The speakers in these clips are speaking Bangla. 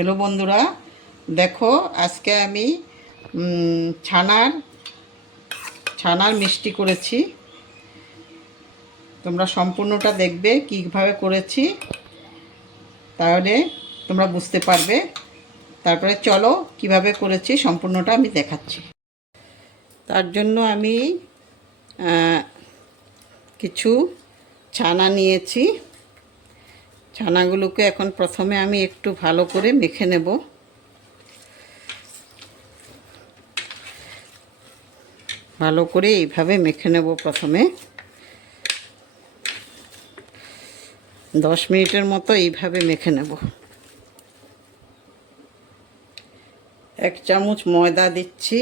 হ্যালো বন্ধুরা, দেখো আজকে আমি ছানার মিষ্টি করেছি। তোমরা সম্পূর্ণটা দেখবে কীভাবে করেছি, তাহলে তোমরা বুঝতে পারবে। তারপরে চলো কিভাবে করেছি সম্পূর্ণটা আমি দেখাচ্ছি। তার জন্য আমি কিছু ছানা নিয়েছি। ছানাগুলোকে এখন প্রথমে আমি একটু ভালো করে মেখে নেব। ভালো করে এইভাবে মেখে নেব। প্রথমে 10 মিনিটের মতো এইভাবে মেখে নেব। 1 চামচ ময়দা দিচ্ছি,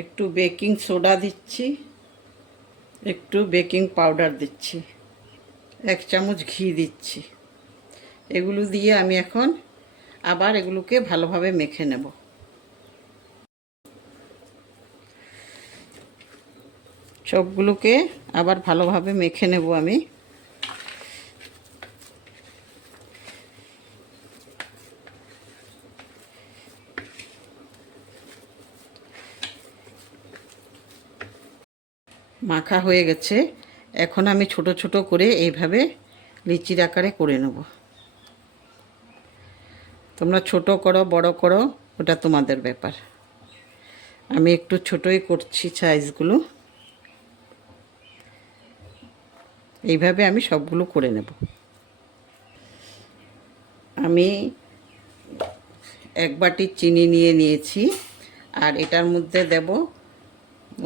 একটু বেকিং সোডা দিচ্ছি, একটু বেকিং পাউডার দিচ্ছি, 1 চামচ ঘি দিচ্ছি। এগুলো দিয়ে আমি এখন আবার এগুলোকে ভালোভাবে মেখে নেব। সবগুলোকে আবার ভালোভাবে মেখে নেব আমি। মাখা হয়ে গেছে। এখন আমি ছোট ছোট করে এইভাবে লিচির আকারে করে নেব। তোমরা ছোট করো বড় করো, ওটা তোমাদের ব্যাপার। আমি একটু ছোটই করছি সাইজগুলো। এইভাবে আমি সবগুলো করে নেব। আমি 1 বাটি চিনি নিয়েছি, আর এটার মধ্যে দেব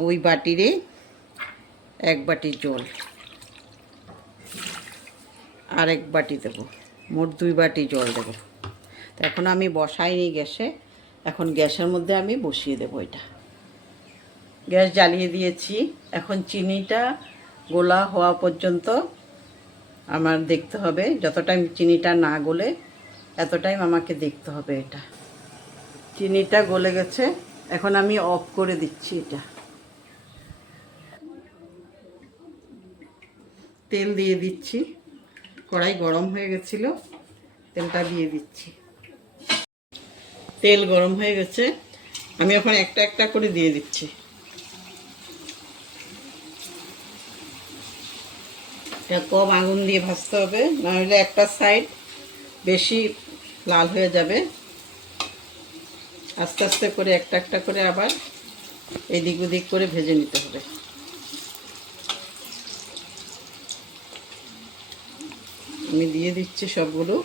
ওই বাটিরে 1 বাটি জল, আর 1 বাটি দেব, মোট 2 বাটি জল দেব। তো এখন আমি বসাইনি গ্যাসে, এখন গ্যাসের মধ্যে আমি বসিয়ে দেব। এটা গ্যাস জ্বালিয়ে দিয়েছি। এখন চিনিটা গোলা হওয়া পর্যন্ত আমার দেখতে হবে। যত টাইম চিনিটা না গলে এত টাইম আমাকে দেখতে হবে। এটা চিনিটা গলে গেছে, এখন আমি অফ করে দিচ্ছি। এটা তেল দিয়ে দিচ্ছি। কড়াই গরম হয়ে গেছিল, তেলটা দিয়ে দিচ্ছি। তেল গরম হয়ে গেছে, আমি এখন একটা একটা করে দিয়ে দিচ্ছি। এটা কম আগুন দিয়ে ভাজতে হবে, নাহলে একটা সাইড বেশি লাল হয়ে যাবে। আস্তে আস্তে করে একটা একটা করে আবার এদিক ওদিক করে ভেজে নিতে হবে। আমি দিয়ে দিচ্ছি সবগুলো।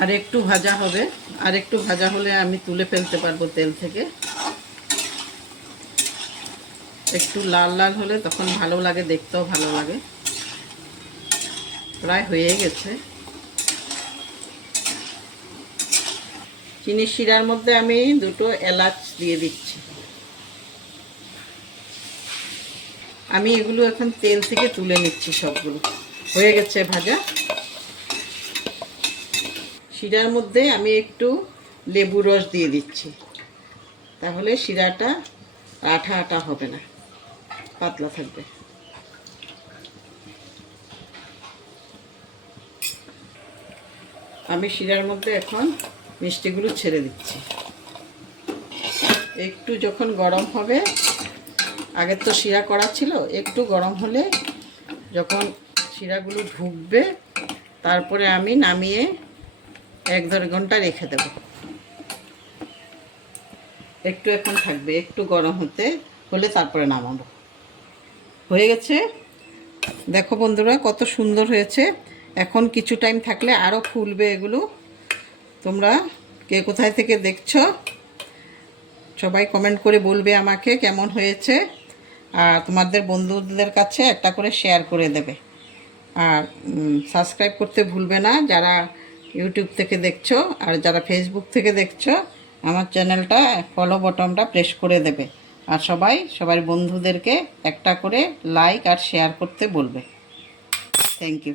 আর একটু ভাজা হবে, আর একটু ভাজা হলে আমি তুলে ফেলতে পারবো তেল থেকে। একটু লাল লাল হলে তখন ভালো লাগে, দেখতেও ভালো লাগে। প্রায় হয়ে গেছে। চিনি শিরার মধ্যে আমি 2টো এলাচ দিয়ে দিচ্ছি। আমি এগুলো এখন তেল থেকে তুলে নিচ্ছি। সবগুলো হয়ে গেছে ভাজা। শিরার মধ্যে আমি একটু লেবু রস দিয়ে দিচ্ছি, তাহলে শিরাটা আঠা আঠা হবে না, পাতলা থাকবে। আমি শিরার মধ্যে এখন মিষ্টিগুলো ছেড়ে দিচ্ছি। একটু যখন গরম হবে, আগের তো শিরা করা ছিল, একটু গরম হলে যখন শিরাগুলো ঢুকবে, তারপরে আমি নামিয়ে 1-1.5 ঘন্টা রেখে দেব। একটু এখন থাকবে, একটু গরম হলে তারপরে নামাবো। হয়ে গেছে। দেখো বন্ধুরা কত সুন্দর হয়েছে। এখন কিছু টাইম থাকলে আরও ফুলবে এগুলো। তোমরা কে কোথায় থেকে দেখছো সবাই কমেন্ট করে বলবে আমাকে কেমন হয়েছে। আর তোমাদের বন্ধুদের কাছে একটা করে শেয়ার করে দেবে। আর সাবস্ক্রাইব করতে ভুলবে না যারা ইউটিউব থেকে দেখছো। আর যারা ফেসবুক থেকে দেখছো, আমার চ্যানেলটা ফলো বটনটা প্রেস করে দেবে। আর সবার বন্ধুদেরকে একটা করে লাইক আর শেয়ার করতে বলবে। Thank you.